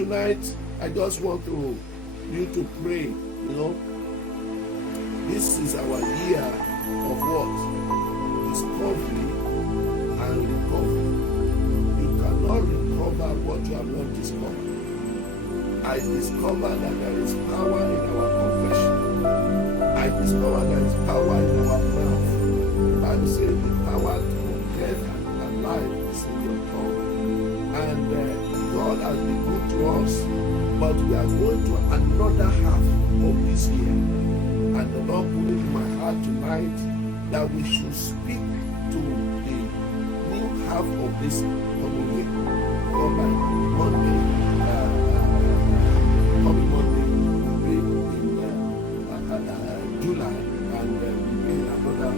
tonight, I just want you to pray. This is our year of what? Discovery and recovery. You cannot recover what you have not discovered. I discovered that there is power in our confession. I discovered there is power in our mouth. The Bible says the power to death and life is in your tongue. And God has been good to us, but we are going to another half of this year. And the Lord put it in my heart tonight that we should speak to the new half of this coming year. Come by Monday, coming Monday, we read in July, and we read another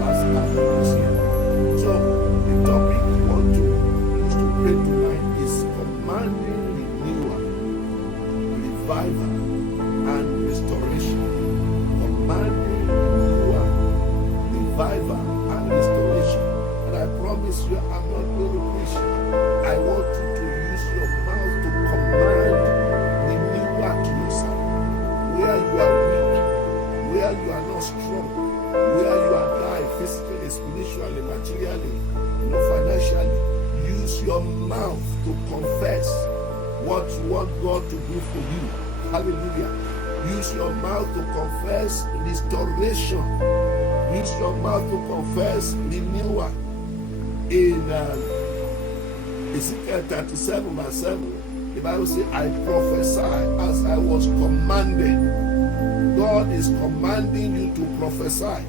last half of this year. So the topic we want to use to pray tonight is commanding renewal, revival, and restoration. Commanding renewal, revival, and restoration. And I promise you, I'm not going to preach. I want you to use your mouth to command renewal to yourself. Where you are weak, where you are not strong, where you are dying physically, spiritually, materially, financially. Use your mouth to confess what you want God to do for you. Hallelujah. Use your mouth to confess restoration. Use your mouth to confess renewal. In Ezekiel 37 verse 7, the Bible says, I prophesy as I was commanded. God is commanding you to prophesy.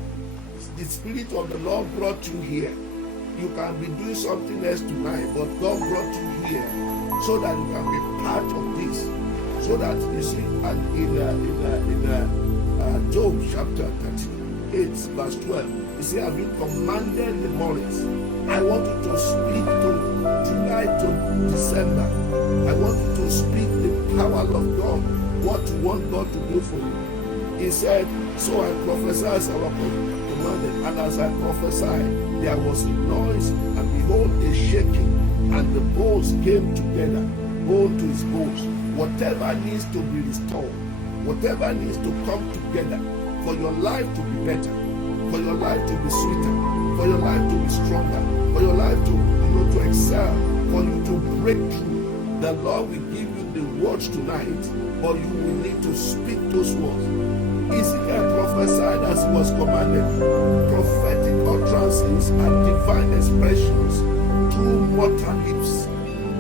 The Spirit of the Lord brought you here. You can be doing something else tonight, but God brought you here so that you can be part of this. So that you see, and in Job chapter 38 verse 12, you see, I've been commanded the mornings. I want you to speak to July to December. I want you to speak the power of God, what you want God to do for you. He said, so I prophesied as I was commanded, and as I prophesied, there was a noise, and behold, a shaking, and the bones came together, bone to his bones. Whatever needs to be restored, whatever needs to come together for your life to be better, for your life to be sweeter, for your life to be stronger, for your life to excel, for you to break through. The Lord will give you the words tonight, but you will need to speak those words. Ezekiel prophesied as he was commanded. Prophetic utterances and divine expressions through mortal lips.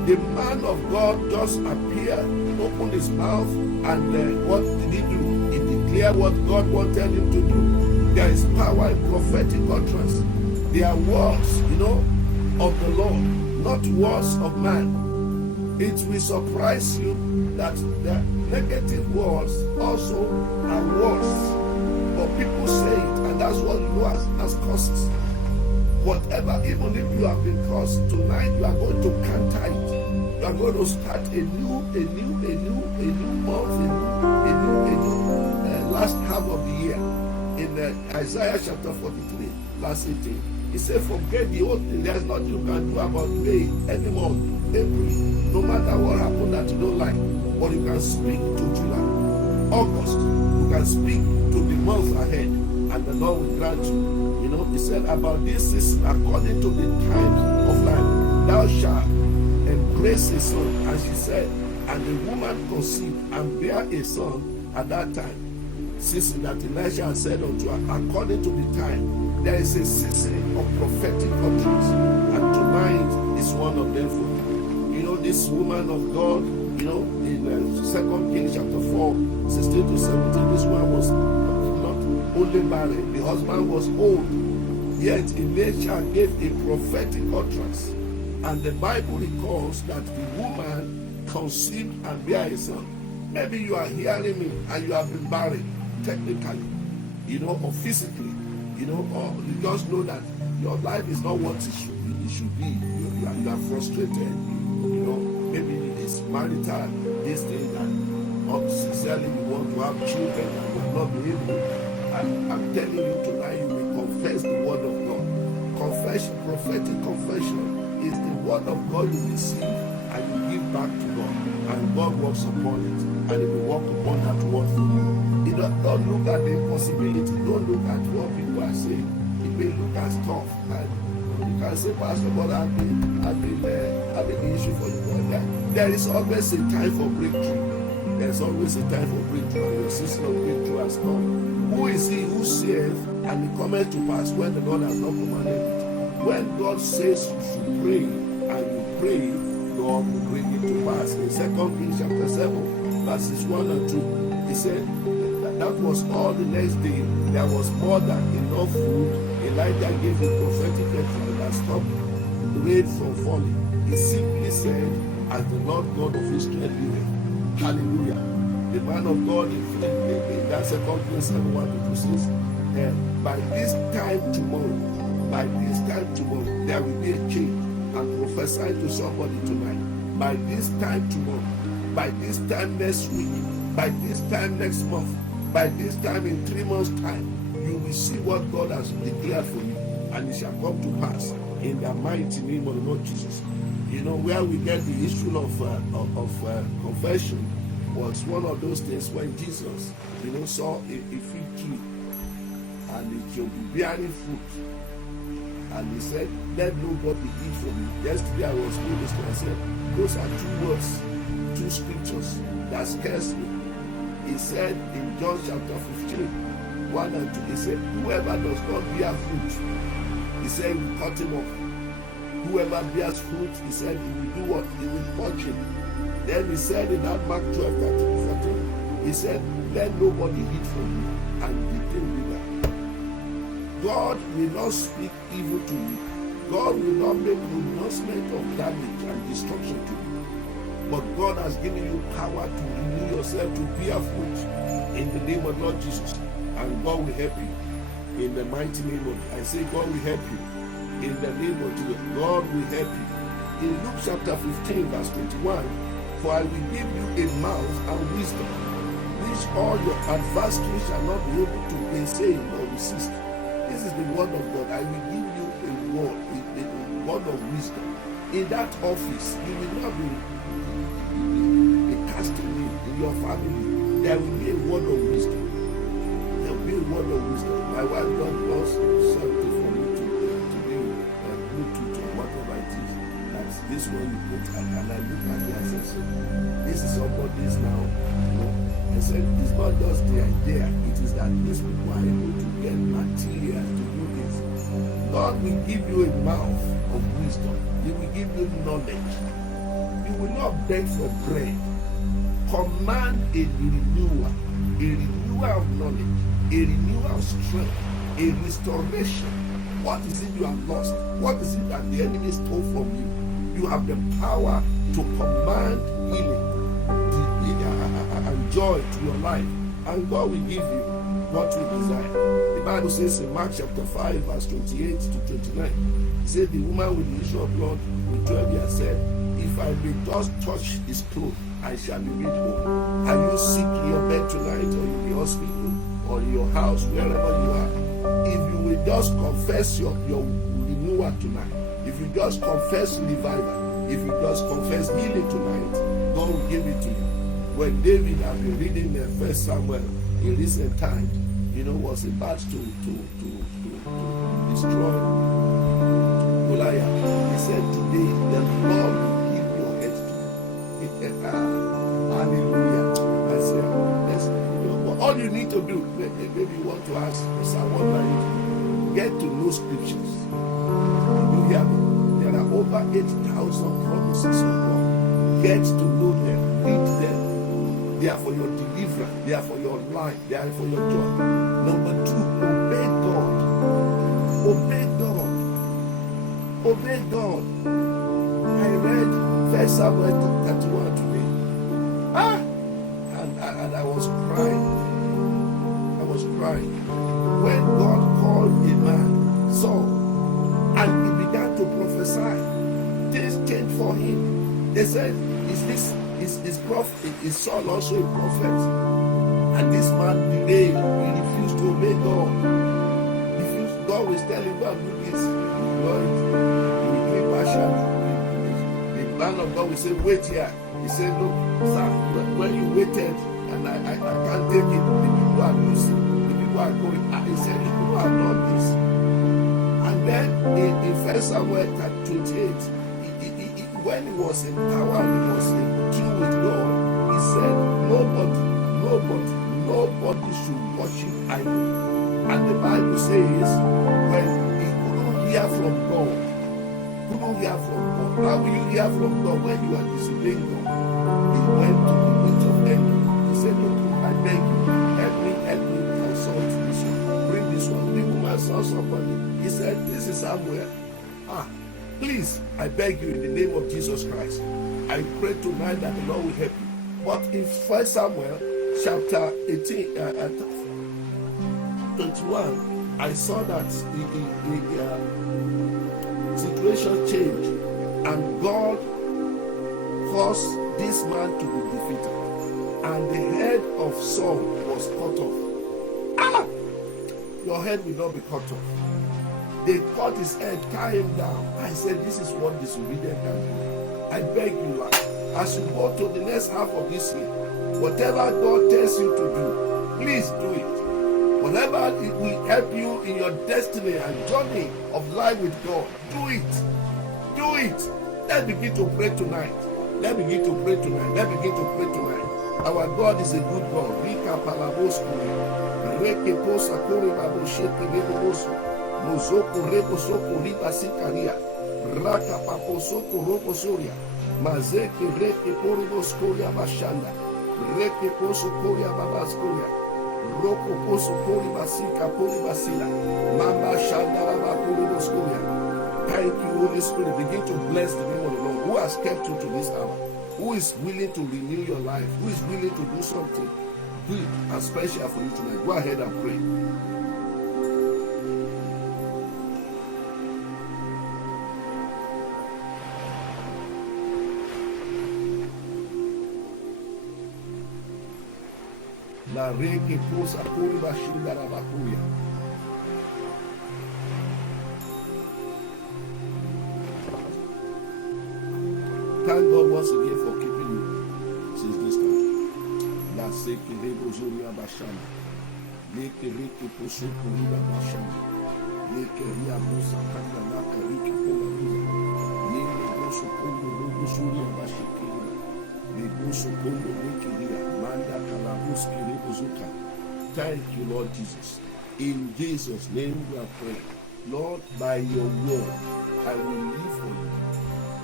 The man of God just appeared, opened his mouth, and what did he do? He declared what God wanted him to do. There is power in prophetic utterance. They are words, of the Lord, not words of man. It will surprise you that the negative words also are words, but people say it, and that's what you as curses. Whatever, even if you have been cursed tonight, you are going to counter it. You are going to start a new month, a new last half of the year. In Isaiah chapter 43, verse 18, he said, forget the old thing. There's nothing you can do about May, any month, April, no matter what happened that you don't like, but you can speak to July, August, you can speak to the months ahead, and the Lord will grant you. He said about this season, according to the times of life, thou shalt embrace a son. And she said, and the woman conceived and bare a son at that time. Season that Elijah said unto her, according to the time, there is a season of prophetic utterance, and tonight is one of them for you. This woman of God, in 2 Kings chapter 4, 16 to 17, this one was not only married, the husband was old, yet Elijah gave a prophetic utterance, and the Bible records that the woman conceived and bare a son. Maybe you are hearing me and you have been married, technically, or physically, or you just know that your life is not what it should be. You are frustrated. Maybe it's marital, this thing, and not sincerely you want to have children and you are not being able. I'm telling you tonight, you will confess the word of God. Confession, prophetic confession is the word of God you receive and you give back to God, and God works upon it, and He will work upon that word for you. Don't look at the impossibility. Don't look at what people are saying. It may look as tough, and you can say, Pastor, but I've been the issue for you. There is always a time for breakthrough. There's always a time for breakthrough, and your season of breakthrough has come. Who is he who saith, and it cometh to pass when the Lord has not commanded it? When God says you should pray, and you pray, God will bring it to pass. In 2 Kings chapter 7, verses 1 and 2, he said that was all the next day. There was more than enough food. Elijah gave the prophetic message that stopped the rain from falling. He simply said, as the Lord God of Israel liveth. Hallelujah. The man of God in that 2 Kings 7, 1 to 2 says, by this time tomorrow, there will be a change. And prophesy to somebody tonight. By this time tomorrow, by this time next week, by this time next month, by this time in 3 months' time, you will see what God has declared for you, and it shall come to pass in the mighty name of the Lord Jesus. You know, where we get the issue of confession was one of those things when Jesus, saw a fig tree and it should be bearing fruit. And he said, let nobody eat from it. Yesterday I was ministering, I said, those are 2 words, 2 scriptures that scares me. He said in John chapter 15, 1 and 2, he said, whoever does not bear fruit, he said, he will cut him off. Whoever bears fruit, he said, he will do what? He will punch him. Then he said in that Mark 12:13, he said, let nobody eat from you and became bigger. God will not speak evil to you. God will not make pronouncement of damage and destruction to you. But God has given you power to renew yourself, to bear fruit in the name of Lord Jesus. And God will help you in the mighty name of Jesus. I say God will help you in the name of Jesus. God will help you. In Luke chapter 15 verse 21, for I will give you a mouth and wisdom, which all your adversaries shall not be able to gainsay or resist. This is the word of God. I will give you a word of wisdom. In that office, you will not be casting in your family. There will be a word of wisdom. There will be a word of wisdom. My wife don't lost something for me to be Bluetooth or whatever it is. That's this one you put, and I look at it and say, this is somebody's now. I said, it's not just the idea, it is that these people are able to get material to do this. God will give you a mouth of wisdom. He will give you knowledge. You will not beg for bread. Command a renewal of knowledge, a renewal of strength, a restoration. What is it you have lost? What is it that the enemy stole from you? You have the power to command healing and joy to your life, and God will give you what you desire. The Bible says in Mark chapter 5 verse 28 to 29, it said the woman with the issue of blood with 12 years said, if I may just touch his clothes, I shall be made whole. Are you sick in your bed tonight, or in the hospital, or in your house, wherever you are? If you will just confess your renewal tonight, if you just confess revival, if you just confess healing tonight, God will give it to you. When David had been reading the 1 Samuel in recent times, was about to destroy Goliath, he said, today the Lord will give your head to me. Hallelujah. I said, all you need to do, maybe you want to ask, what do I need to do? Get to know scriptures. You hear me? There are over 8,000 promises of God. Get to know them, read them. They are for your deliverance. They are for your life. They are for your joy. Number 2, obey God. Obey God. Obey God. I read 1 Samuel 31 today. And I was crying. I was crying. When God called a man, Saul, and he began to prophesy, things changed for him. They said, is prophet, is Saul also a prophet? And this man delayed. He refused to obey God. God was telling God, do this. God, he became partial. man of God will say, wait here. He said, look, sir, when you waited, and I can't take it, the people are losing, the people are going. He said, the people are not this. And then in 1 Samuel 28, when he was in power, he was in tune with God, he said, nobody should worship idol. And the Bible says, when he couldn't hear from God, how will you hear from God when you are disobeying God? He went to the witch of Endor. He said, look, I beg you, help me consult this one, bring this one. The woman saw somebody. He said, this is Samuel. Please, I beg you in the name of Jesus Christ, I pray tonight that the Lord will help you. But in 1 Samuel chapter 18, 21, I saw that the situation changed, and God caused this man to be defeated, and the head of Saul was cut off. Your head will not be cut off. They cut his head, tie him down. I said, this is what disobedient can do. I beg you, Lord, as you go to the next half of this year, whatever God tells you to do, please do it. Whatever it will help you in your destiny and journey of life with God, do it. Do it. Let's begin to pray tonight. Let's begin to pray tonight. Let's begin to pray tonight. Our God is a good God. Rika palaboskuri, reke posa kuri baboshete lebosu. Mozoko rebo soko riba sikaria, raka papo soko robo soria, mazeke reke poribo skoria bashanda, reke poso koria babaskoria, roko poso kori basika pori basila, mama shanda raba poribo skoria. Thank you, Holy Spirit. Begin to bless the name of the Lord, who has kept you to this hour, who is willing to renew your life, who is willing to do something good and special for you tonight. Go ahead and pray. La reke posa kuri bashinda rabakuya. Thank God once again for keeping you since this time. La seke rebo zoria bashanda. Leke reke poso kuri bashanda. Leke ria bosa kanda naka reke pola buza. Leke boso kondo robo zoria bashikira. Thank you, Lord Jesus. In Jesus' name we are praying. Lord, by your word, I will live for you.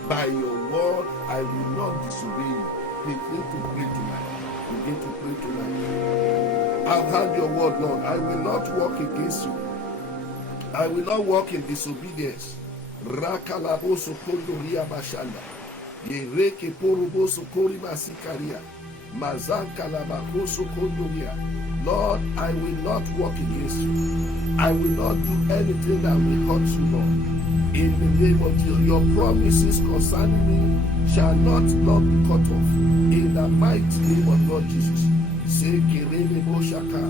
By your word, I will not disobey you. Begin to pray tonight. Begin to pray tonight. I've heard your word, Lord. I will not walk against you. I will not walk in disobedience. Rakalaboso kondoria bashanda. Yereke poroboso korima sikaria. Mazanka labakoso kondoria. Lord, I will not walk against you. I will not do anything that will hurt you, Lord. In the name of Jesus, your promises concerning me shall not be cut off. In the mighty name of Lord Jesus. Sekerebe boshaka.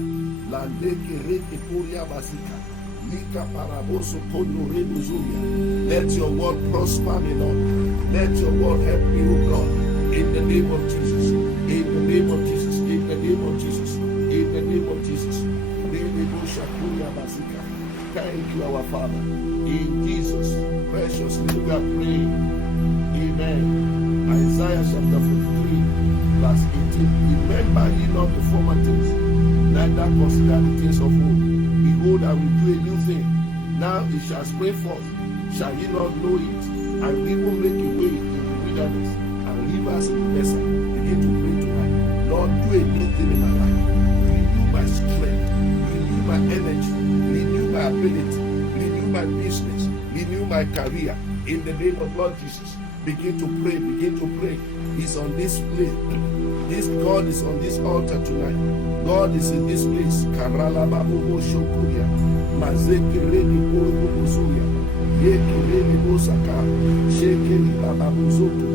Landeke reke poria basika. Lika paraboso kondo rebuzuya. Let your word prosper me, Lord. Let your word help me, O God. In the name of Jesus. In the name of Jesus. In the name of Jesus. In the name of Jesus. Thank you, our Father. In Jesus' precious name we are praying. Amen. Isaiah chapter 43, verse 18. Remember ye not the former things, neither consider the things of old. Behold, I will do a new thing. Now it shall spring forth. Shall ye not know it? I will even make a way in the wilderness and rivers in the desert. Begin to pray tonight. Lord, do a new thing in my life. Renew my strength, renew my energy, renew my ability, renew my business, renew my career. In the name of Lord Jesus, begin to pray, begin to pray. He's on this place. This God is on this altar tonight. God is in this place. Karala babu shokuya, mazeke redi poro suya, yeke redi bosaka, sheke babu zoku.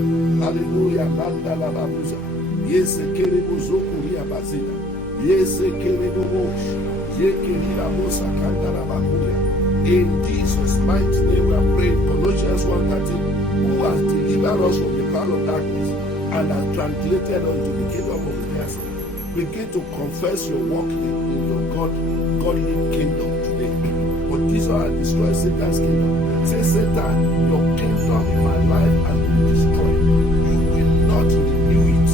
Hallelujah, banda la babuza. Yes, kere bozoku ria bazina. Yes, kere bobosh. Yeke ria bosaka la babuya. In Jesus' mighty name we are praying. Colossians 1:13. Who has delivered us from the the power of darkness and has translated us into the kingdom of the dear son. Begin to confess your walk in your godly kingdom today. But Jesus has destroyed Satan's kingdom. Say, Satan, your kingdom in my life has been destroyed. You will not renew it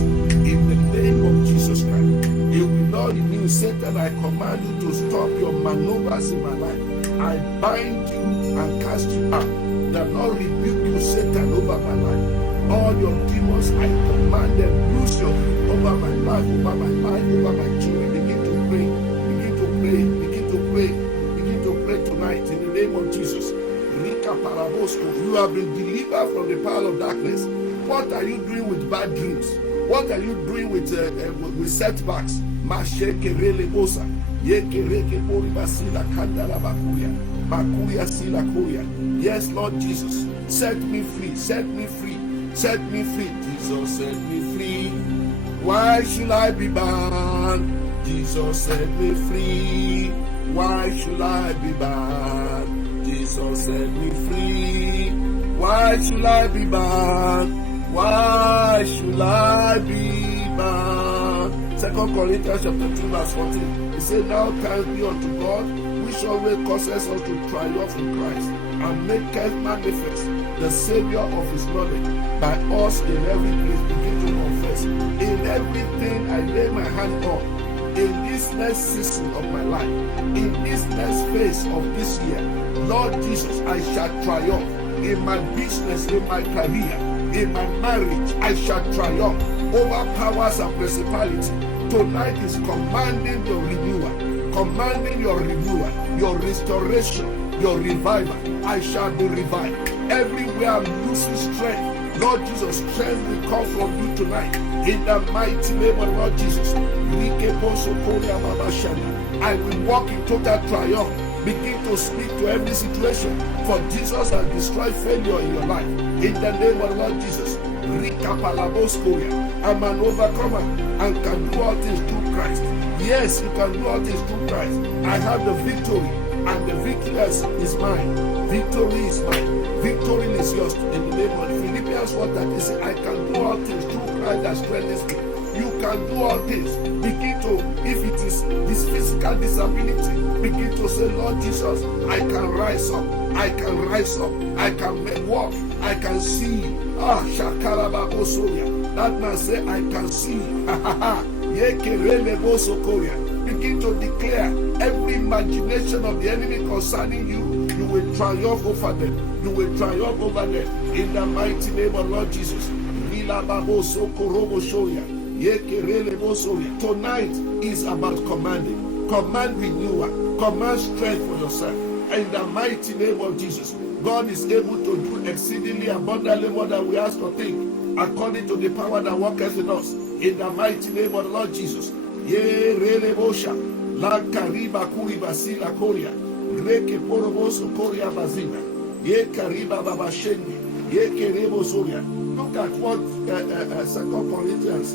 in the name of Jesus Christ. You will not renew. Satan, I command you to stop your maneuvers in my life. I bind you and cast you out. The Lord rebuke you, Satan, over my life. All your demons, I command them, lose your grip over my life, over my life, over my children. Begin to pray, begin to pray, begin to pray, begin to pray tonight in the name of Jesus. Rika Parabosco, you have been delivered from the power of darkness. What are you doing with bad dreams? What are you doing with setbacks? Masheke rele bosa, yeke reke poribasila kandala bakuya, bakuya sila kuya. Yes, Lord Jesus, set me free, set me free. Set me free, Jesus set me free. Why should I be bound? Jesus set me free. Why should I be bound? Jesus set me free. Why should I be bound? Why should I be bound? 2 Corinthians chapter 2 verse 14. He said, now thanks be unto God, which always causes us to triumph in Christ, and maketh manifest the Savior of his knowledge by us in every place. Begin to confess. In everything I lay my hand on, in this next season of my life, in this next phase of this year, Lord Jesus, I shall triumph. In my business, in my career, in my marriage, I shall triumph over powers and principalities. Tonight is commanding your renewal, commanding your renewal, your restoration, your revival. I shall be revived. Everywhere I'm losing strength, Lord Jesus, strength will come from you tonight. In the mighty name of Lord Jesus. I will walk in total triumph. Begin to speak to every situation, for Jesus has destroyed failure in your life. In the name of Lord Jesus. I'm an overcomer and can do all things through Christ. Yes, you can do all things through Christ. I have the victory, and the victory is mine. Victory is mine. Victory is yours in the name of Philippians 1:30. I can do all things through Christ that strengthens me. You can do all things. Begin to, if it is this physical disability, begin to say, Lord Jesus, I can rise up. I can rise up. I can walk. I can see. Shakaraba Osoria. That man say, I can see. Begin to declare every imagination of the enemy concerning you, you will triumph over them. You will triumph over them. In the mighty name of Lord Jesus. Tonight is about commanding. Command renewal. Command strength for yourself. In the mighty name of Jesus. God is able to do exceedingly abundantly more than we ask or think, according to the power that worketh in us. In the mighty name of the Lord Jesus. Ye relebosha la kariba kuriba sila koria reke poroboso koria bazina ye kariba babasheni ye kerebo soria. Look at what 2 Corinthians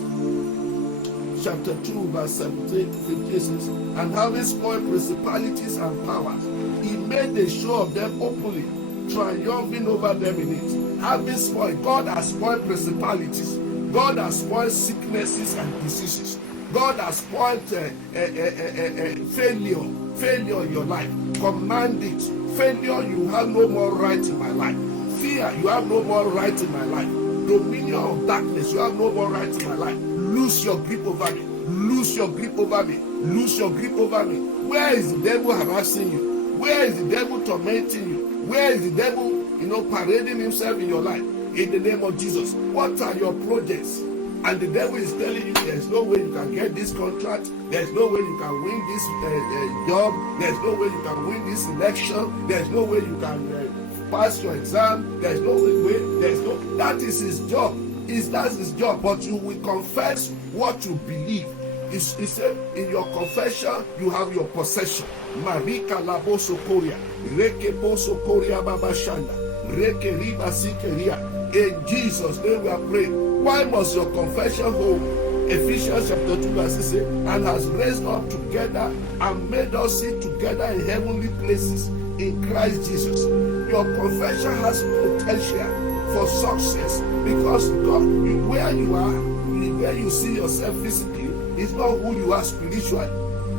chapter 2 verse 17 says, and having spoiled principalities and powers, he made a show of them openly, triumphing over them in it. Having spoiled, God has spoiled principalities. God has spoiled sicknesses and diseases. God has spoiled failure in your life. Command it. Failure, you have no more right in my life. Fear, you have no more right in my life. Dominion of darkness, you have no more right in my life. Lose your grip over me. Lose your grip over me. Lose your grip over me. Where is the devil harassing you? Where is the devil tormenting you? Where is the devil, parading himself in your life? In the name of Jesus. What are your projects? And the devil is telling you there's no way you can get this contract, there's no way you can win this job, there's no way you can win this election, there's no way you can pass your exam, there's no way, that is his job. That's his job. But you will confess what you believe. He said, in your confession, you have your possession. Marika laboso koria, reke boso koria babashanda, reke riba sikeria. In Jesus' name we are praying. Why must your confession hold? Ephesians chapter 2 verse 6 says, and has raised up together and made us sit together in heavenly places in Christ Jesus. Your confession has potential for success Because God, where you are, where you see yourself physically, is not who you are spiritually.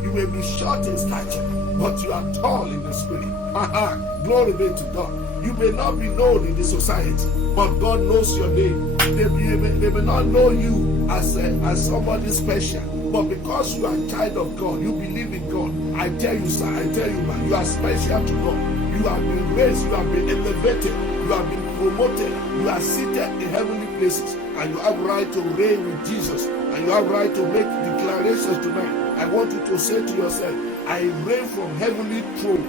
You may be short in stature, but you are tall in the spirit. Glory be to God. You may not be known in the society, but God knows your name. They may not know you as somebody special, but because you are a child of God, you believe in God. I tell you, sir, I tell you, man, you are special to God. You have been raised, you have been elevated, you have been promoted, you are seated in heavenly places, and you have right to reign with Jesus, and you have right to make declarations tonight. I want you to say to yourself, I reign from heavenly throne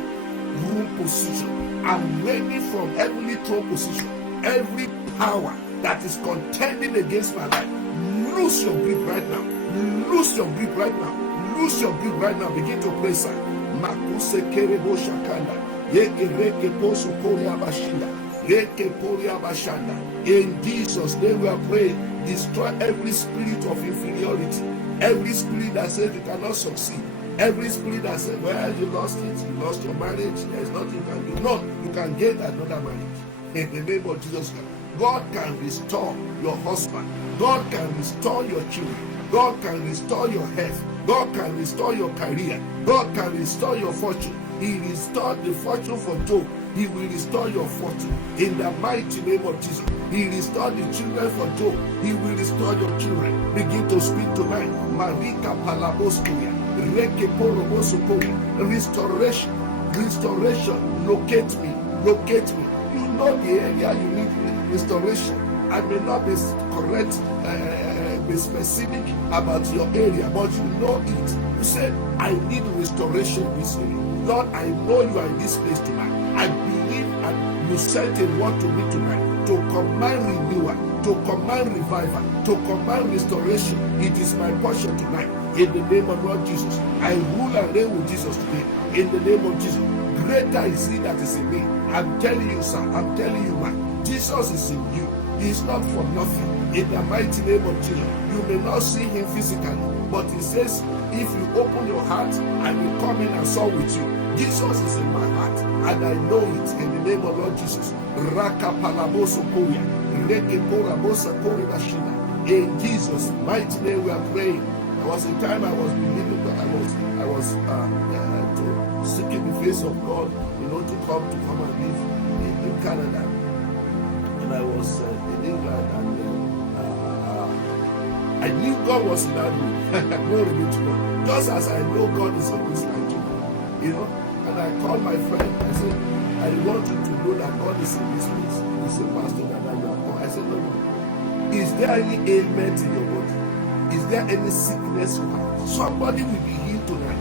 room position. I'm reigning from heavenly throne position. Every power that is contending against my life, lose your grip right now. Lose your grip right now. Lose your grip right now. Begin to pray, sir. Makuse kerebo shakanda. Yeke posu koria bashinda. Reke poria bashanda. In Jesus' name we are praying. Destroy every spirit of inferiority. Every spirit that says you cannot succeed. Every spirit that says, well, you lost it. You lost your marriage. There's nothing you can do. No, you can get another marriage. In the name of Jesus Christ. God can restore your husband. God can restore your children. God can restore your health. God can restore your career. God can restore your fortune. He restored the fortune for Job. He will restore your fortune in the mighty name of Jesus. He restored the children for Job. He will restore your children. Begin to speak tonight. Marika Palaboskoya. Restoration. Restoration. Locate me. Locate me. You know the area you need restoration. I may not be correct, be specific about your area, but you know it. You say, I need restoration this area. Lord, I know you are in this place tonight. I believe and you sent a word to me tonight to command renewal, to command revival, to command restoration. It is my portion tonight. In the name of Lord Jesus, I rule and reign with Jesus today. In the name of Jesus, greater is he that is in me. I'm telling you, sir, I'm telling you, man, Jesus is in you. He is not for nothing. In the mighty name of Jesus, you may not see him physically, but he says, if you open your heart, I will come in and soul with you. Jesus is in my heart, and I know it. In the name of Lord Jesus. In Jesus' mighty name we are praying. There was a time I was believing that I was seeking the face of God, to come and live in Canada. And I was in England, and I knew God was in that room. Glory be to God. Just as I know God is in this Nigeria, And I called my friend. I said, I want you to know that God is in this place. He said, Pastor, Dada, you are come. I said, no. Is there any ailment in your body? Is there any sickness you have? Somebody will be healed tonight.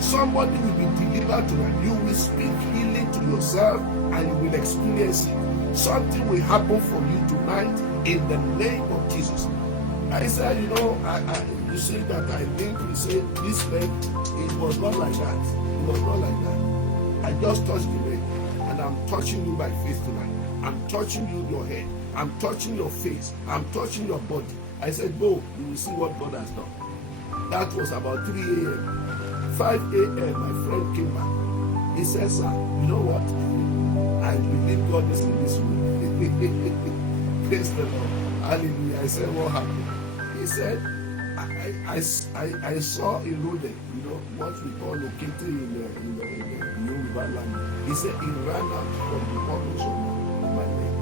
Somebody will be delivered tonight. You will speak healing to yourself and you will experience it. Something will happen for you tonight in the name of Jesus. I said, you see that I think we said this leg, it was not like that. It was not like that. I just touched the leg, and I'm touching you by faith tonight. I'm touching you your head. I'm touching your face. I'm touching your body. I said, go, you will see what God has done. That was about 3 a.m. 5 a.m. my friend came back. He said, sir, you know what? I believe God is in this room. Praise the Lord. Hallelujah. I said, what happened? He said, I saw a rodent, what we call located in the Yoruba language. He said he ran out from the corners of my leg,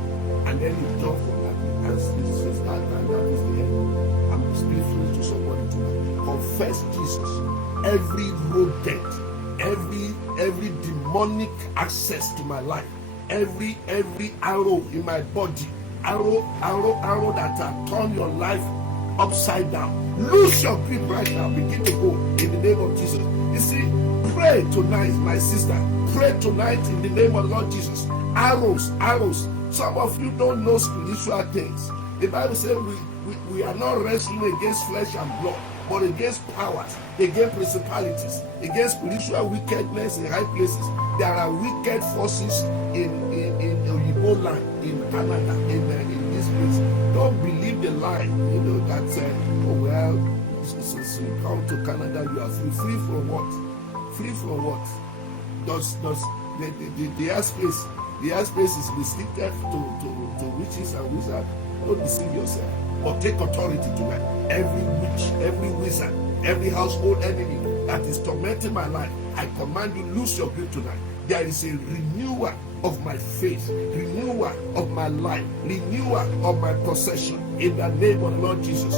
and then he jumped from that. And this is that, and that is the end. I'm speaking to somebody tonight. Confess Jesus. Every rodent, every demonic access to my life, every arrow in my body, arrow that have turned your life upside down. Lose your grip right now. Begin to go in the name of Jesus. You see, pray tonight, my sister. Pray tonight in the name of Lord Jesus. Arrows. Some of you don't know spiritual things. The Bible says we are not wrestling against flesh and blood, but against powers, against principalities, against spiritual wickedness in high places. There are wicked forces in Igbo land, in Canada, in this place. Don't believe the lie, that since you come to Canada, you are free. Free from what? Free from what? Does the airspace is restricted to witches and wizards? Don't deceive yourself. But take authority tonight. Every witch, every wizard, every household enemy that is tormenting my life, I command you, lose your grip tonight. There is a renewal of my faith, renewal of my life, renewal of my possession in the name of the Lord Jesus.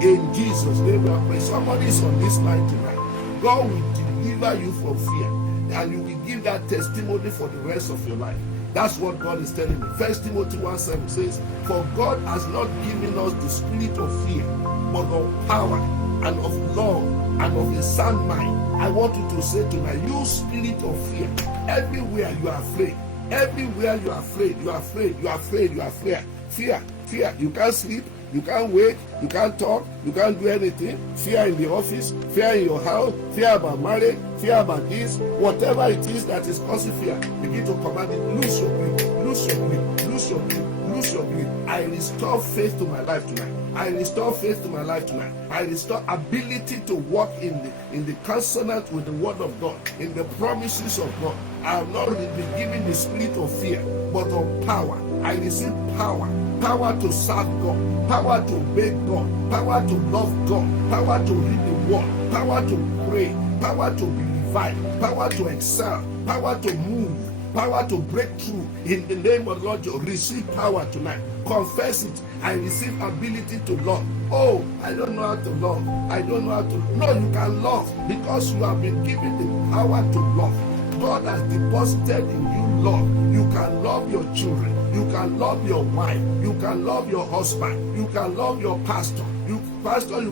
In Jesus' name we pray. Somebody is on this line tonight. God will deliver you from fear, and you will give that testimony for the rest of your life. That's what God is telling me. 1 Timothy 1:7 says, for God has not given us the spirit of fear, but of power and of love and of a sound mind. I want you to say tonight, you spirit of fear, everywhere you are afraid, everywhere you are afraid, you are afraid, you are afraid, you are afraid. Fear, fear. You can't sleep, you can't wake, you can't talk, you can't do anything. Fear in the office, fear in your house, fear about marriage, fear about this, whatever it is that is causing fear, begin to command it. Lose your grip, lose your grip, lose your grip, lose your grip. I restore faith to my life tonight. I restore faith to my life tonight. I restore ability to walk in the consonant with the word of God, in the promises of God. I have not been given the spirit of fear, but of power. I receive power, power to serve God, power to obey God, power to love God, power to read the word, power to pray, power to be revived, power to excel, power to move, power to break through. In the name of the Lord, you receive power tonight. Confess it. I receive ability to love. Oh, I don't know how to love. I don't know how to. No, you can love because you have been given the power to love. God has deposited in you love. You can love your children. You can love your wife. You can love your husband. You can love your pastor. You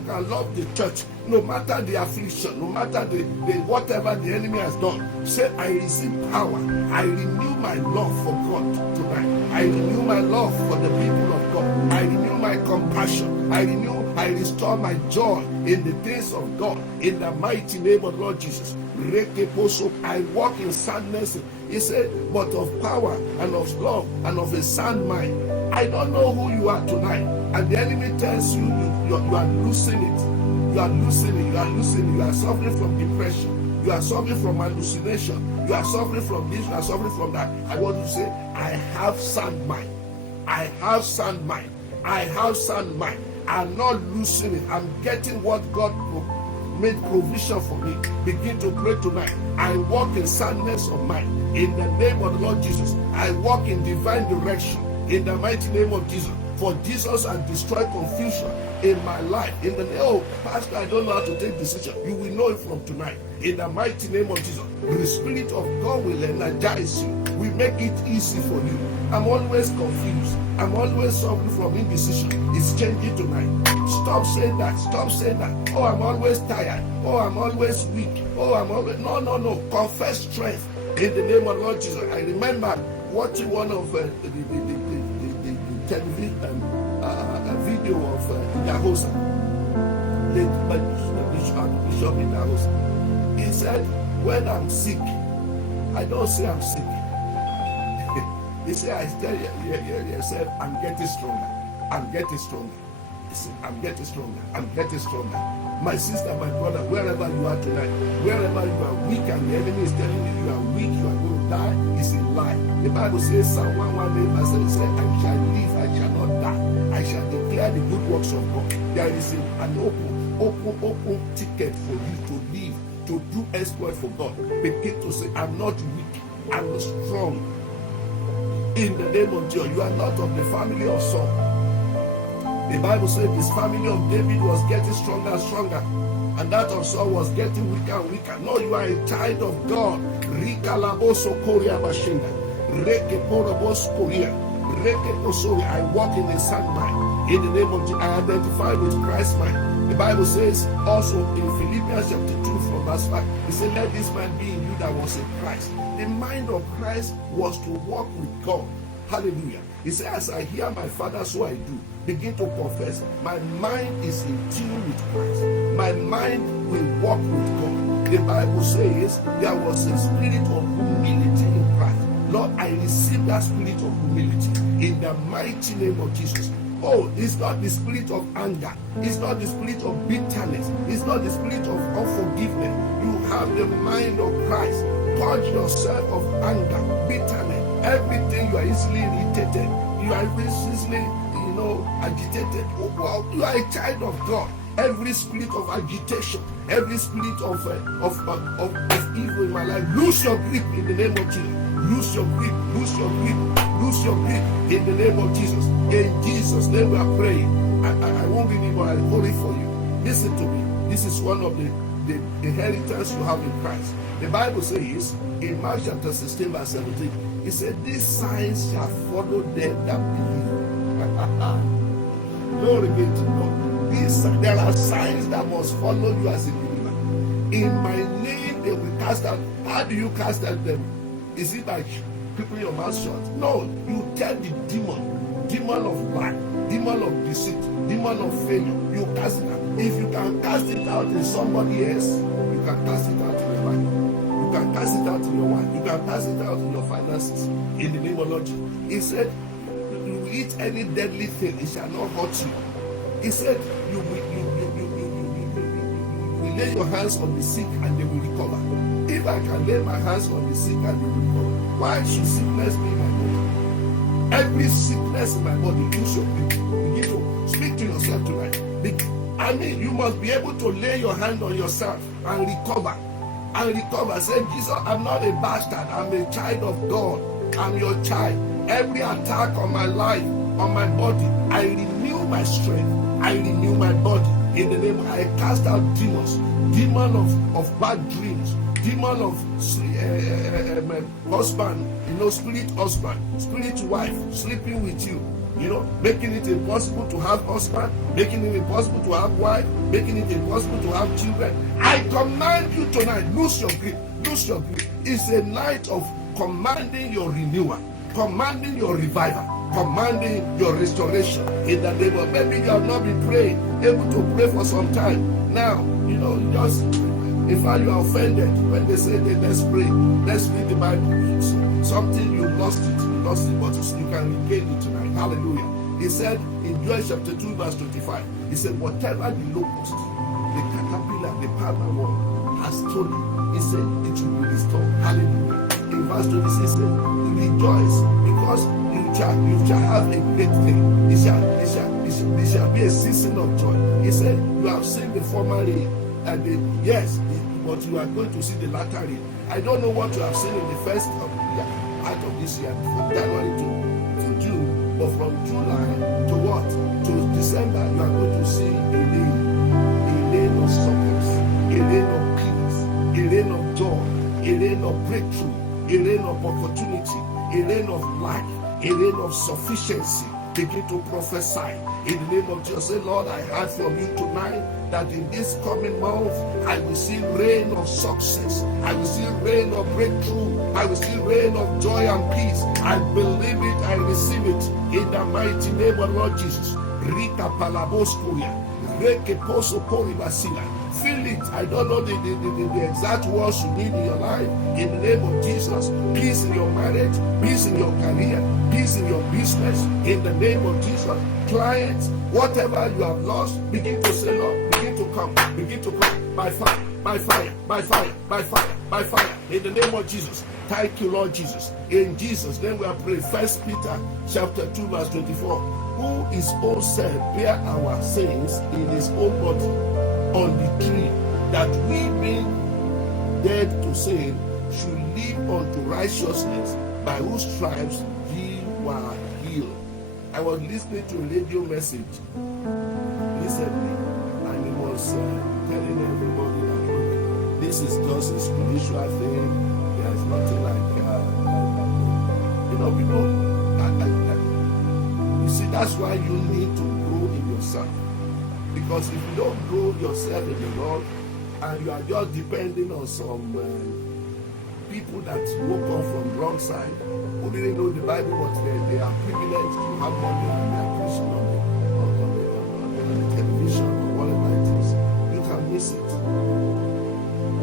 can love the church. No matter the affliction, no matter the whatever the enemy has done. Say, I receive power. I renew my love for God tonight. I renew my love for the people of God. I renew my compassion. I restore my joy in the things of God. In the mighty name of the Lord Jesus. I walk in sadness. He said, but of power and of love and of a sound mind. I don't know who you are tonight. And the enemy tells you, you are losing it. You are losing it. You are losing it. You are suffering from depression. You are suffering from hallucination. You are suffering from this. You are suffering from that. I want to say, I have sound mind. I have sound mind. I have sound mind. I'm not losing it. I'm getting what God made provision for me. Begin to pray tonight. I walk in soundness of mind. In the name of the Lord Jesus, I walk in divine direction. In the mighty name of Jesus. For Jesus has destroyed confusion in my life. In the name, oh, Pastor, I don't know how to take decision. You will know it from tonight. In the mighty name of Jesus, the Spirit of God will energize you. We make it easy for you. I'm always confused. I'm always suffering from indecision. It's changing tonight. Stop saying that. Stop saying that. Oh, I'm always tired. Oh, I'm always weak. Oh, I'm always... No. Confess strength in the name of Lord Jesus. I remember watching one of the television video of Idahosa, late Bishop Idahosa. He said, when I'm sick, I don't say I'm sick. He said, I tell yourself, I'm getting stronger. I'm getting stronger. He said, I'm getting stronger. I'm getting stronger. My sister, my brother, wherever you are tonight, wherever you are weak and the enemy is telling you you are weak, you are going to die, it's a lie. The Bible says, Psalm 118 verse 7 says, I shall live, I shall not die. I shall declare the good works of God. There is an open ticket for you to live, to do exploit for God. Begin to say, I'm not weak, I'm strong. In the name of Jesus, you are not of the family of Saul. The Bible says this family of David was getting stronger and stronger, and that of Saul was getting weaker and weaker. No, you are a child of God. I walk in a sound mind. In the name of Jesus, I identify with Christ's mind. The Bible says also in Philippians chapter 2 from verse 5, it said, let this mind be in you that was in Christ. The mind of Christ was to walk with God. Hallelujah. He said, as I hear my Father, so I do. Begin to confess. My mind is in tune with Christ. My mind will walk with God. The Bible says there was a spirit of humility in Christ. Lord, I receive that spirit of humility in the mighty name of Jesus. Oh, it's not the spirit of anger. It's not the spirit of bitterness. It's not the spirit of unforgiveness. You have the mind of Christ. Purge yourself of anger, bitterness, Everything you are easily irritated, you are easily, agitated. Well, you are a child of God. Every spirit of agitation, every spirit of evil in my life, lose your grip in the name of Jesus. Lose your grip, lose your grip, lose your grip in the name of Jesus. In Jesus' name we are praying. I won't read it, but I'll hold it for you. Listen to me. This is one of the inheritance you have in Christ. The Bible says in Mark chapter 16 verse 17, it said, these signs shall follow them that believe. Glory be to God. There are signs that must follow you as a believer. In my name they will cast out. How do you cast out them? Is it like keeping your mouth shut? No, you tell the demon of lie, demon of deceit, demon of failure. You cast it out. If you can cast it out in somebody else, you can cast it out in your life. You can cast it out in your wife. You can cast it out in your finances. In the name of Lord Jesus. He said, you eat any deadly thing, it shall not hurt you. He said, you will lay your hands on the sick and they will recover. If I can lay my hands on the sick and they will recover, why should sickness be in my body? Every sickness in my body, you should begin to speak to yourself tonight. I mean, you must be able to lay your hand on yourself and recover. And recover. Say, Jesus, I'm not a bastard. I'm a child of God. I'm your child. Every attack on my life, on my body, I renew my strength. I renew my body. In the name, I cast out demons. Demon of bad dreams. Demon of husband, spirit husband, spirit wife, sleeping with you. Making it impossible to have husband, making it impossible to have wife, making it impossible to have children. I command you tonight, lose your grip, lose your grip. It's a night of commanding your renewal, commanding your revival, commanding your restoration. In the name of, maybe you have not been praying, able to pray for some time. Now, just, in fact, you are offended when they say, let's pray, let's read the Bible. Something you lost it, but you can regain it tonight. Hallelujah. He said in Joel chapter 2 verse 25, he said, whatever the locust, the caterpillar, the palmer worm has stolen, he said it will be restored. Hallelujah. In verse 26 he said, rejoice because you shall have a great thing. It shall be a season of joy. He said, you have seen the former rain, and yes, but you are going to see the latter rain. I don't know what you have seen in the first of the year, out of this year, from January to June. But from July to what? To December, you are going to see a rain of success, a rain of peace, a rain of joy, a rain of breakthrough, a rain of opportunity, a rain of life, a rain of sufficiency. Begin to prophesy in the name of Jesus. Say, Lord, I heard from you tonight that in this coming month, I will see rain of success. I will see rain of breakthrough. I will see rain of joy and peace. I believe it, I receive it in the mighty name of Lord Jesus. Rika Palaboskuya. Feel it. I don't know the exact words you need in your life. In the name of Jesus, peace in your marriage, peace in your career, peace in your business. In the name of Jesus, clients, whatever you have lost, begin to say, Lord, begin to come by fire, by fire, by fire, by fire, by fire. In the name of Jesus. Thank you, Lord Jesus. In Jesus' name we are praying. 1 Peter chapter 2 verse 24. Who his own self bear our sins in his own body on the tree, that we being dead to sin should live unto righteousness, by whose stripes ye were healed. I was listening to a radio message recently, and it was telling everybody that, look, this is just a spiritual thing. There's nothing like people. You see, that's why you need to grow in yourself. Because if you don't grow yourself in the Lord, and you are just depending on some people that woke up from the wrong side, who didn't know the Bible, but they are privileged to have money and they are preaching on the television or whatever it is, you can miss it.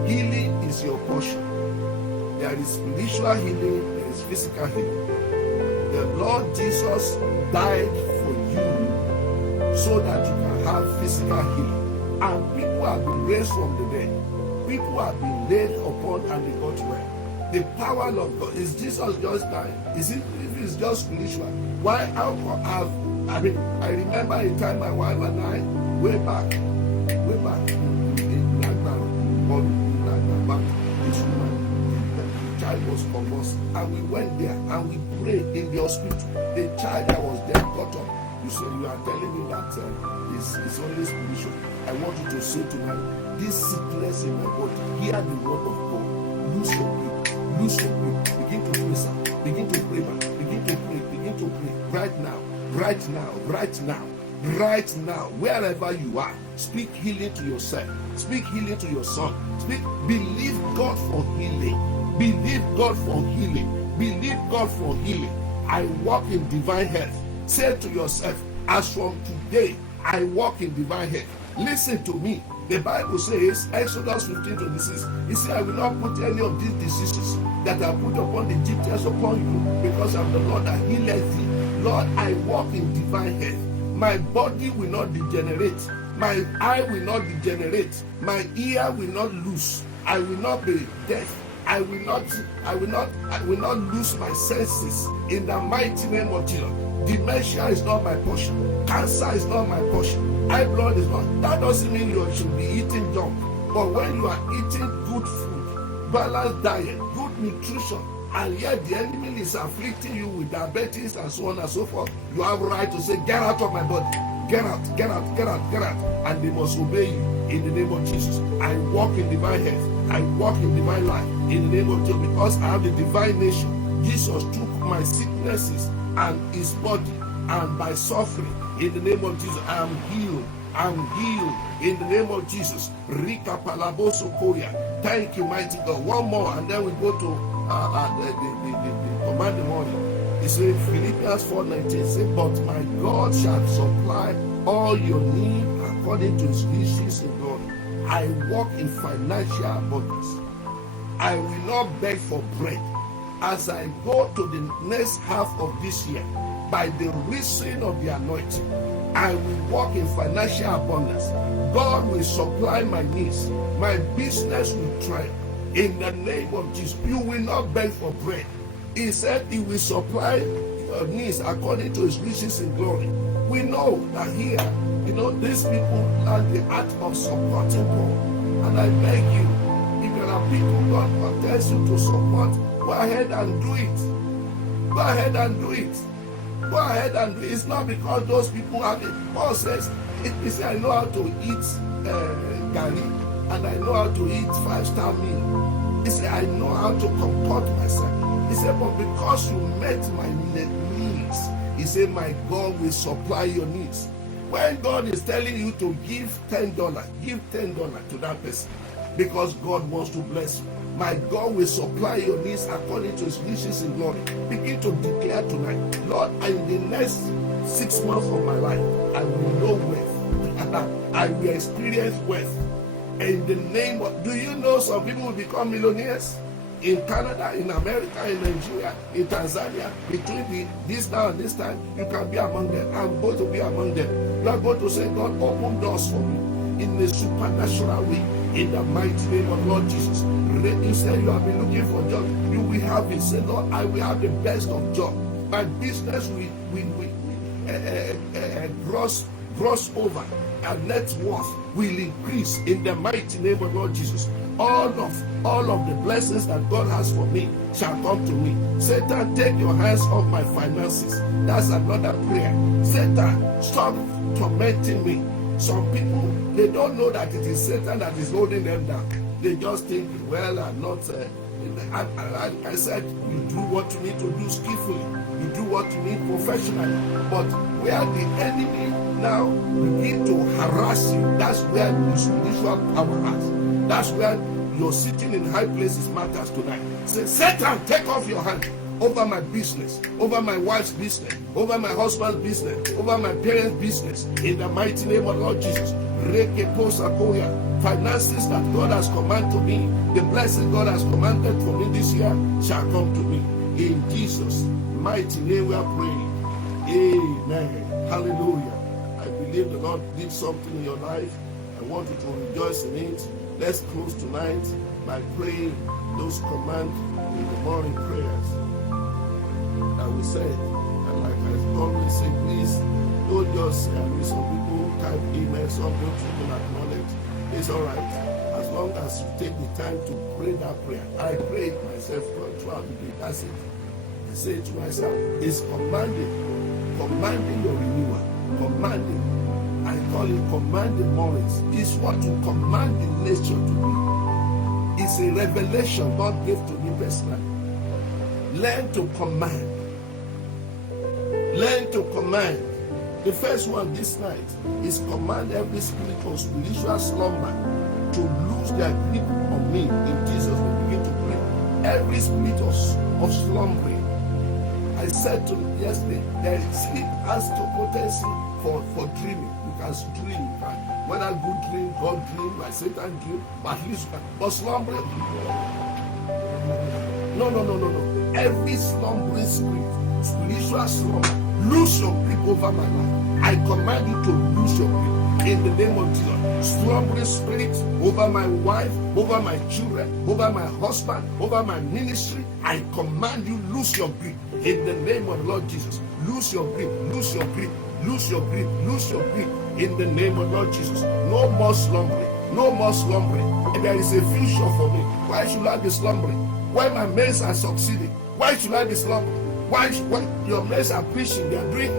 Healing is your portion. There is spiritual healing, there is physical healing. The Lord Jesus died for you so that you can have physical healing. And people have been raised from the dead. People have been laid upon and they got well. The power of God. Is Jesus just dying? Is it, if it's just spiritual? Why? I remember a time my wife and I, way back in back, this woman, the child was convulsed, and we went there and we prayed in the hospital. The child that was there got up. You say you are telling me that it's only spiritual. I want you to say tonight, this sickness in my body, hear the word of God. Lose your grip. Lose your grip. Begin to pray, sir. Begin to pray, man. Begin to pray. Begin to pray. Right now. Right now. Right now. Right now. Wherever you are, speak healing to yourself. Speak healing to your son. Believe God for healing. Believe God for healing. Believe God for healing. I walk in divine health. Say to yourself, as from today, I walk in divine health. Listen to me. The Bible says, Exodus 15:26, it says, I will not put any of these diseases that I put upon the Egyptians upon you, because I'm the Lord that healeth thee. Lord, I walk in divine health. My body will not degenerate. My eye will not degenerate. My ear will not lose. I will not be deaf. I will not lose my senses in the mighty name of Jesus. Dementia is not my portion. Cancer is not my portion. High blood is not. That doesn't mean you should be eating junk. But when you are eating good food, balanced diet, good nutrition, and yet the enemy is afflicting you with diabetes and so on and so forth, you have a right to say, get out of my body. Get out, get out, get out, get out. And they must obey you in the name of Jesus. I walk in divine health. I walk in divine life in the name of Jesus, because I have the divine nature. Jesus took my sicknesses and his body, and by suffering in the name of Jesus, I am healed. I'm healed in the name of Jesus. Rika Palaboso Koya. Thank you, mighty God. One more, and then we go to the command the morning. He said, Philippians 4:19 said, but my God shall supply all your need according to his riches in glory. I walk in financial abundance. I will not beg for bread. As I go to the next half of this year, by the reason of the anointing, I will walk in financial abundance. God will supply my needs. My business will thrive. In the name of Jesus, you will not beg for bread. He said he will supply your needs according to his riches in glory. We know that here, these people learn the art of supporting God. And I beg you, if there are people God tells you to support, go ahead and do it. Go ahead and do it. Go ahead and do it. It's not because those people have it. Paul says, he said, I know how to eat gari, and I know how to eat 5-star meal. He said, I know how to comport myself. He said, but because you met my needs, he said, my God will supply your needs. When God is telling you to give $10, give $10 to that person, because God wants to bless you. My God will supply your needs according to his riches in glory. Begin to declare tonight, Lord, in the next 6 months of my life, I will know wealth. I will experience wealth. In the name of, do you know some people will become millionaires? In Canada, in America, in Nigeria, in Tanzania, between this now and this time, you can be among them. I'm going to be among them. You are going to say, God, open doors for me in a supernatural way. In the mighty name of Lord Jesus. You said you have been looking for job. You will have it. Say, Lord, I will have the best of job. My business will gross over. And net worth will increase in the mighty name of Lord Jesus. All of the blessings that God has for me shall come to me. Satan, take your hands off my finances. That's another prayer. Satan, stop tormenting me. Some people, they don't know that it is Satan that is holding them down. They just think, well, I'm not. I said, you do what you need to do skillfully. You do what you need professionally. But where the enemy now begin to harass you, that's where the spiritual power has. That's where you're sitting in high places matters tonight. Say, Satan, take off your hand over my business, over my wife's business, over my husband's business, over my parents' business. In the mighty name of Lord Jesus. Finances that God has commanded to me, the blessings God has commanded for me this year shall come to me. In Jesus' mighty name we are praying. Amen. Hallelujah. I believe the Lord did something in your life. I want you to rejoice in it. Let's close tonight by praying those commands in the morning prayers that we said. And like I always say, please don't just say, I mean, some people type emails, some don't even acknowledge. It's all right. As long as you take the time to pray that prayer. I pray it myself throughout the day. That's it. I say it to myself. It's commanding your renewal. Commanding. I call it commanding mornings. It's what you command the nature to be. It's a revelation God gave to me personally. Learn to command. Learn to command. The first one this night is command every spirit of spiritual slumber to lose their grip on me in Jesus' name. Begin to pray. Every spirit of slumbering. I said to you yesterday that sleep has the potency for dreaming. You can dream, whether good dream, God dream, like Satan dream, but at least but slumbering. No. Every slumbering spirit, spiritual slumber, lose your grip over my life. I command you to lose your grip. In the name of Jesus, slumbering spirits over my wife, over my children, over my husband, over my ministry, I command you, lose your grip. In the name of the Lord Jesus, lose your grip, lose your grip, lose your grip, lose your grip. In the name of the Lord Jesus, no more slumbering, no more slumbering. And there is a future for me. Why should I be slumbering? Why my mates are succeeding? Why should I be slumbering? Why your mates are preaching, they are doing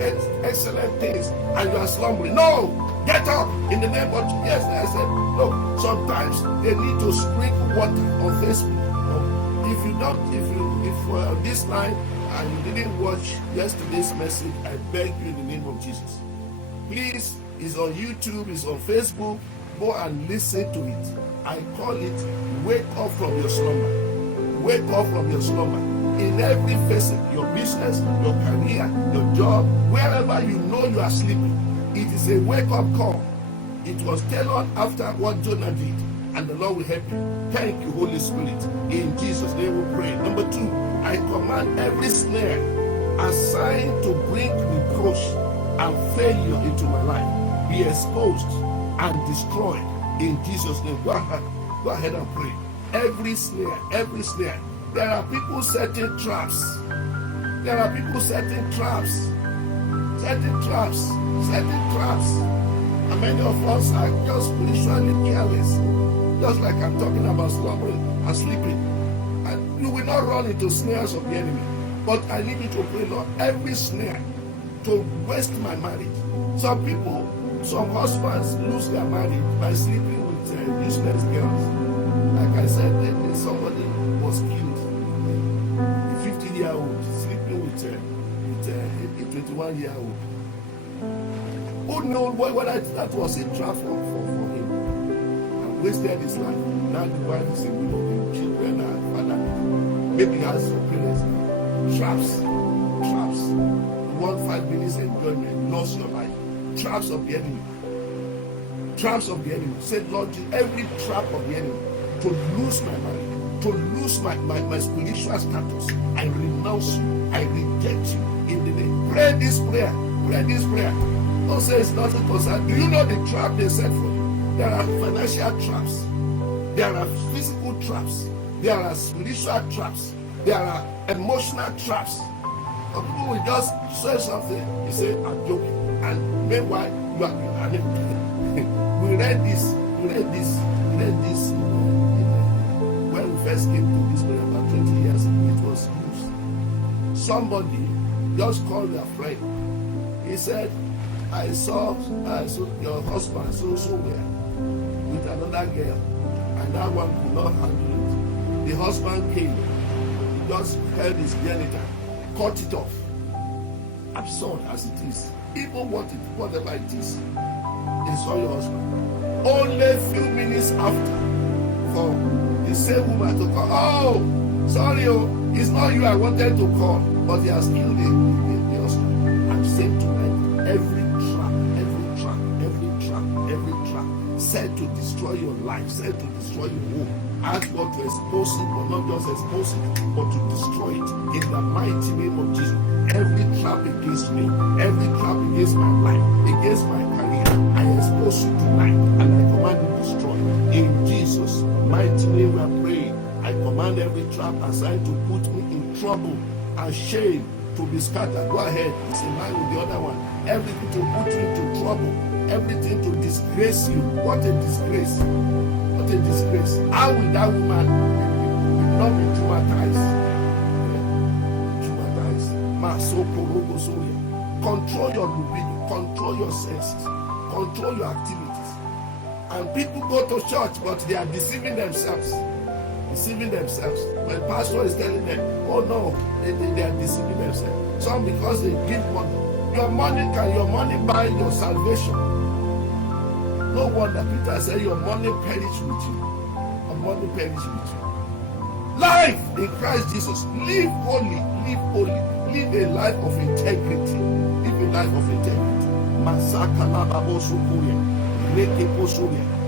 excellent things, and you are slumbering? No! Get up in the name of Jesus. Yes, I said, look, sometimes they need to sprinkle water on Facebook. If you don't, if this line and you didn't watch yesterday's message, I beg you in the name of Jesus. Please, it's on YouTube, it's on Facebook. Go and listen to it. I call it wake up from your slumber. Wake up from your slumber. In every facet, your business, your career, your job, wherever you know you are sleeping. It is a wake-up call. It was tailored after what Jonah did, and the Lord will help you. Thank you, Holy Spirit. In Jesus' name we pray. Number 2, I command every snare assigned to bring reproach and failure into my life be exposed and destroyed in Jesus' name. Go ahead and pray. Every snare. There are people setting traps. Setting traps. And many of us are just spiritually careless. Just like I'm talking about slumbering and sleeping. And you will not run into snares of the enemy. But I need you to pray, Lord, every snare to waste my marriage. Some husbands lose their marriage by sleeping with useless girls. Like I said, somebody was killed. A 50-year-old sleeping with a 21-year-old. Who knows whether that was a trap for him? And wasted his life. Now the wife is a widow, children and father. Maybe has some parents. Traps. You want 5 minutes enjoyment, lost your life. Traps of the enemy. Say, Lord, every trap of the enemy to lose my marriage, to lose my spiritual status. I renounce you. I reject you in the name. Pray this prayer. Don't say it's not a concern. Do you know the trap they set for you? There are financial traps. There are physical traps. There are spiritual traps. There are emotional traps. Some people will just say something. You say, I'm joking. And meanwhile, you are we read this when we first came to this place about 20 years ago. It was used. Somebody just called their friend. He said, I saw your husband so with another girl, and that one could not handle it. The husband came, he just held his genital, cut it off. Absurd as it is. Even whatever it is, they saw your husband. Only a few minutes after, for the same woman to call, oh, sorry, it's not you I wanted to call, but he has killed the husband. I'm saying tonight, every trap set to destroy your life, set to destroy your home. Ask God to expose it, but not just expose it, but to destroy it in the mighty name of Jesus. Every trap against me, every trap against my life, against my career, I expose you tonight and I command you destroy. In Jesus' mighty name we are praying. I command every trap assigned to put me in trouble and shame to be scattered. Go ahead. It's in line with the other one. Everything to put you into trouble. Everything to disgrace you. What a disgrace. What a disgrace. How will that woman not be traumatized? Traumatized. Control your libido. Control your senses. Control your activities. And people go to church, but they are deceiving themselves. Deceiving themselves. When pastor is telling them, oh no, they are deceiving themselves. Some because they give money. Your money buy your salvation? No wonder Peter said your money perish with you. Your money perish with you. Life in Christ Jesus. Live holy. Live holy. Live a life of integrity. Live a life of integrity.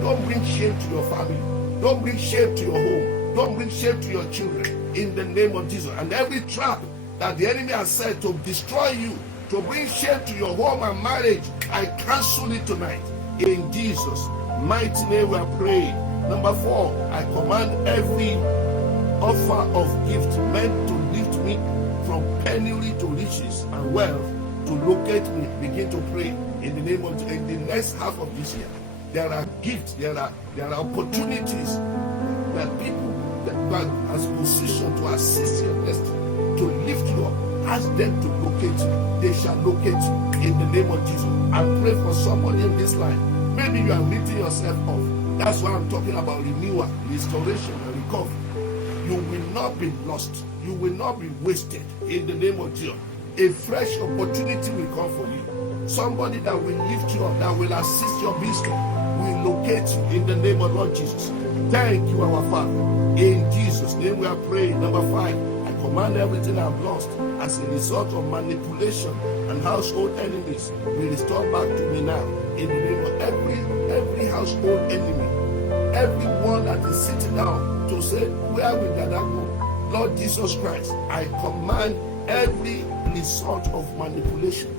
Don't bring shame to your family. Don't bring shame to your home. Don't bring shame to your children in the name of Jesus. And every trap that the enemy has set to destroy you, to bring shame to your home and marriage, I cancel it tonight. In Jesus' mighty name we are praying. Number 4, I command every offer of gift meant to lift me from penury to riches and wealth to locate me. Begin to pray in the name of, in the next half of this year. There are gifts, there are opportunities that people that God has positioned to assist your destiny, to lift you up. Ask them to locate you. They shall locate you in the name of Jesus. And pray for somebody in this line. Maybe you are lifting yourself off. That's why I'm talking about renewal, restoration, and recovery. You will not be lost. You will not be wasted in the name of Jesus. A fresh opportunity will come for you. Somebody that will lift you up, that will assist your business, will locate you in the name of Lord Jesus. Thank you, our Father. In Jesus' name we are praying. Number 5, I command everything I've lost as a result of manipulation and household enemies will restore back to me now. In the name of every household enemy, everyone that is sitting down to say, where will Dada go? Lord Jesus Christ, I command every result of manipulation.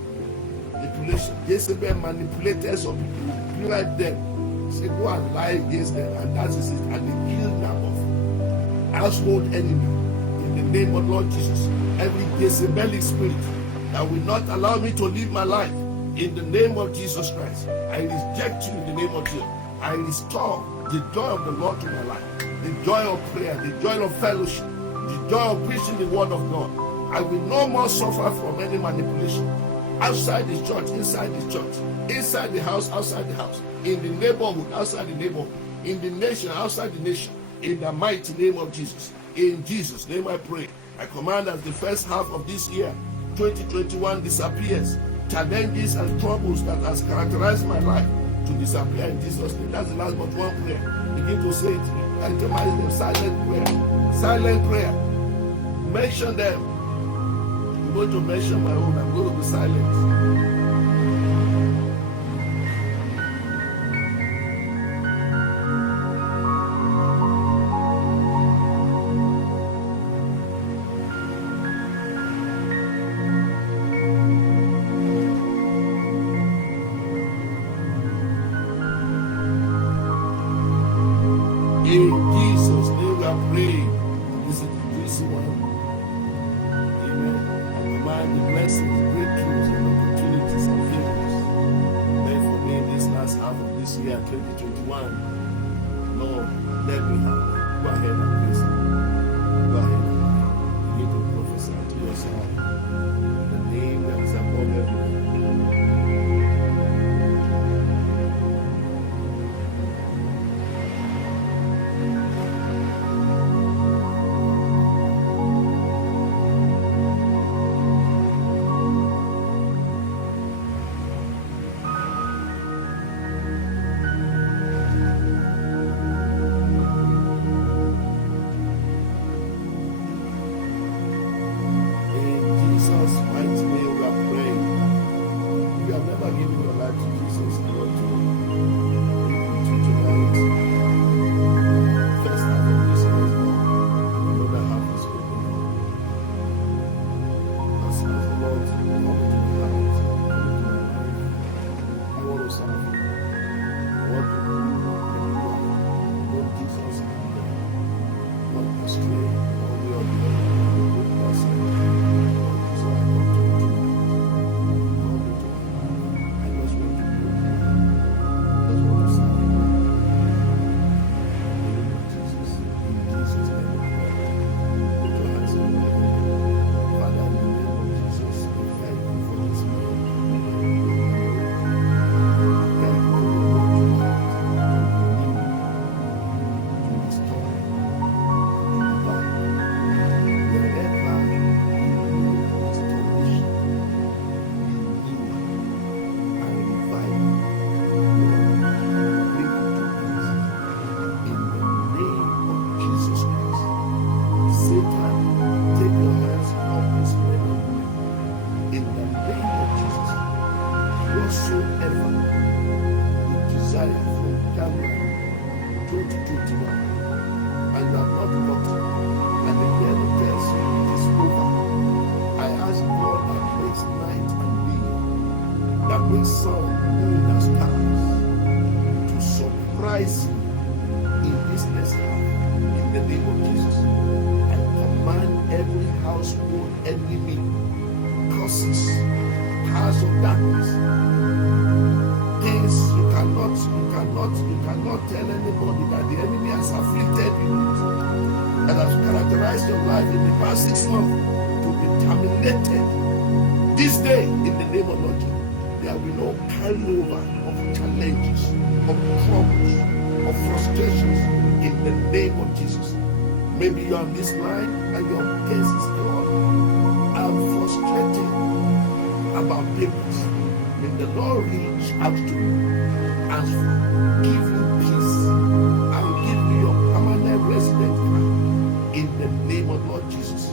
Jezebel manipulators of people, like them, say go and lie against them, and that is it, and they kill them off. Household enemy, in the name of Lord Jesus, every Jezebelic spirit that will not allow me to live my life, in the name of Jesus Christ, I reject you in the name of Jesus. I restore the joy of the Lord to my life, the joy of prayer, the joy of fellowship, the joy of preaching the word of God. I will no more suffer from any manipulation. Outside the church, inside the church, inside the house, outside the house, in the neighborhood, outside the neighborhood, in the nation, outside the nation, in the mighty name of Jesus. In Jesus' name I pray. I command as the first half of this year, 2021, disappears. Challenges and troubles that has characterized my life to disappear in Jesus' name. That's the last but one prayer. Begin to say it. Itemize them. Silent prayer. Silent prayer. Mention them. I'm going to mention my own. I'm going to be silent. In Jesus' name we are praying. This is the easy one. Amen. I command the blessings, breakthroughs, and opportunities and favors. Pray for me in this last half of this year, 2021. Lord, let me have them. Go ahead and praise Him. Go ahead. You need to prophesy to yourself. In the name that is above every name. In whatever you desire from January 2021 and you have not gotten, and the devil tells you it is over, I ask God that makes night and day, that makes sun, moon, and stars to surprise you in this next half, in the name of Jesus. I command every household enemy, curses, powers of darkness, things you cannot tell anybody that the enemy has afflicted you with, that has characterized your life in the past 6 months, to be terminated this day in the name of Lord Jesus. There will be no carryover of challenges, of troubles, of frustrations in the name of Jesus. Maybe you're on this line and your case is God. I'm frustrated about papers. May the Lord reach out to you and give you peace and give you your permanent resident card in the name of Lord Jesus.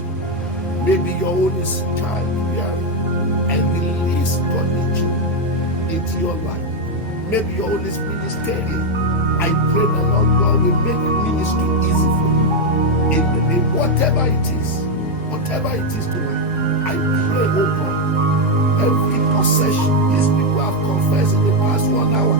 Maybe your own is childbearing and release God into your life. Maybe your own is ministerial. I pray the Lord God will make ministry easy for you in the name, whatever it is tonight. I pray, oh God, every possession these people have confessed in the past 1 hour,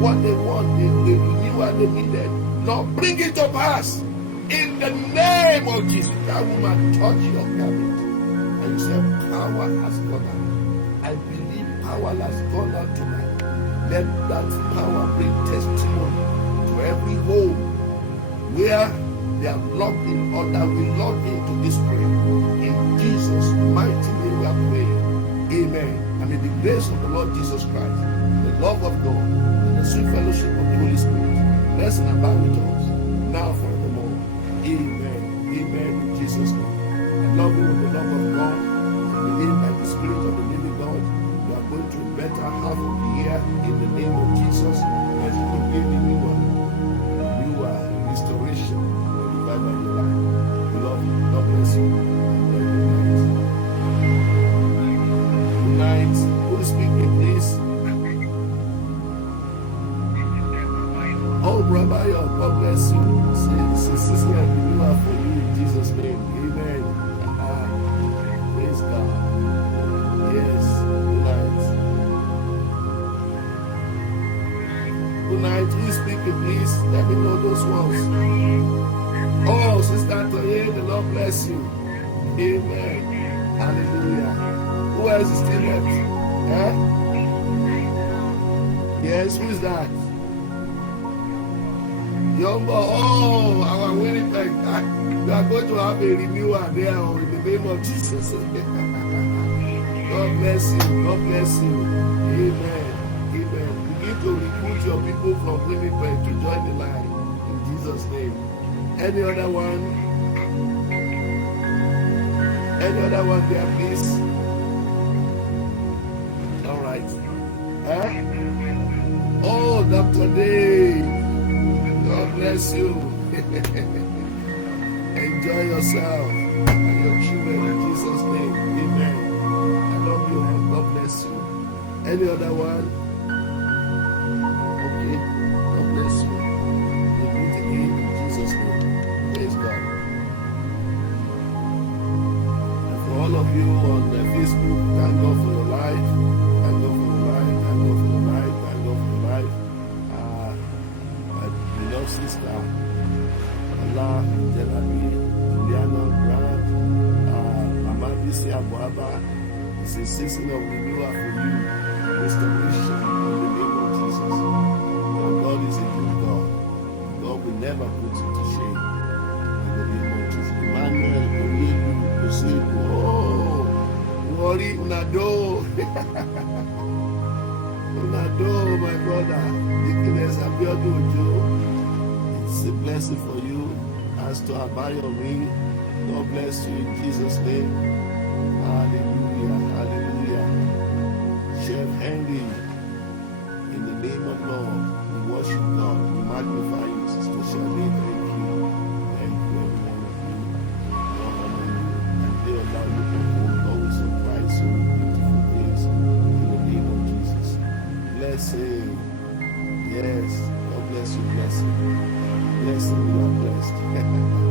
what they want, they knew and they needed. Lord, bring it to pass in the name of Jesus. That woman touched your garment and you said, power has gone out. I believe power has gone out tonight. Let that power bring testimony to every home where they are locked in or that will log into this prayer. In Jesus' mighty name we are praying. Amen. And may the grace of the Lord Jesus Christ, the love of God, and the sweet fellowship of the Holy Spirit rest and abide with us now forevermore. Amen. Amen. In Jesus' name. I love you with the love of God. I believe by the Spirit of the living God, we are going to a better half of the year in the name of Jesus. Let's begin the new one. New restoration. By your life. We love you. God bless you. Good night. Who is speaking, please? Oh, Brother, God bless you. Sister, renewal for you in Jesus' name. Amen. Praise God. Yes. Good night. Who is speaking, please? Let me know those ones. Oh, Sister Toye, the Lord bless you. Amen. Hallelujah. Who else is still left? Eh? Yes, who is that? Young boy. Oh, our wedding we are going to have a renewal there in the name of Jesus. God bless you. God bless you. Amen. Amen. Begin to recruit your people from Winnipeg to join the line in Jesus' name. Any other one? Any other one there, please? All right. Huh? Oh, Dr. Dave. God bless you. Enjoy yourself and your children in Jesus' name. Amen. I love you and God bless you. Any other one? Okay. God bless you. We meet again in Jesus' name. Praise God. And for all of you on Facebook, thank God for your life. Thank God for your life. Thank God for your life. Thank God for your life. My beloved sister, Allah, Jelabi, Juliana, Grant, Amadisi Abuaba. It's a season of renewal for you. Restoration in the name of Jesus. God is a good God. God will never put you to shame. In the name of Jesus. Emmanuel, you say, oh, worry, Nado. Nado, my brother. It's a blessing for you. As to abide on me, God bless you in Jesus' name. Hallelujah. Hallelujah. Chef Henry, in the name of Lord, we worship God, we magnify you, Sister Shirley, thank you. Thank you, every one of you. God honor you, and they allow you to hold, God will surprise you with beautiful things in the name of Jesus. bless him. Yes. God bless you. Bless him. Bless him. You are blessed.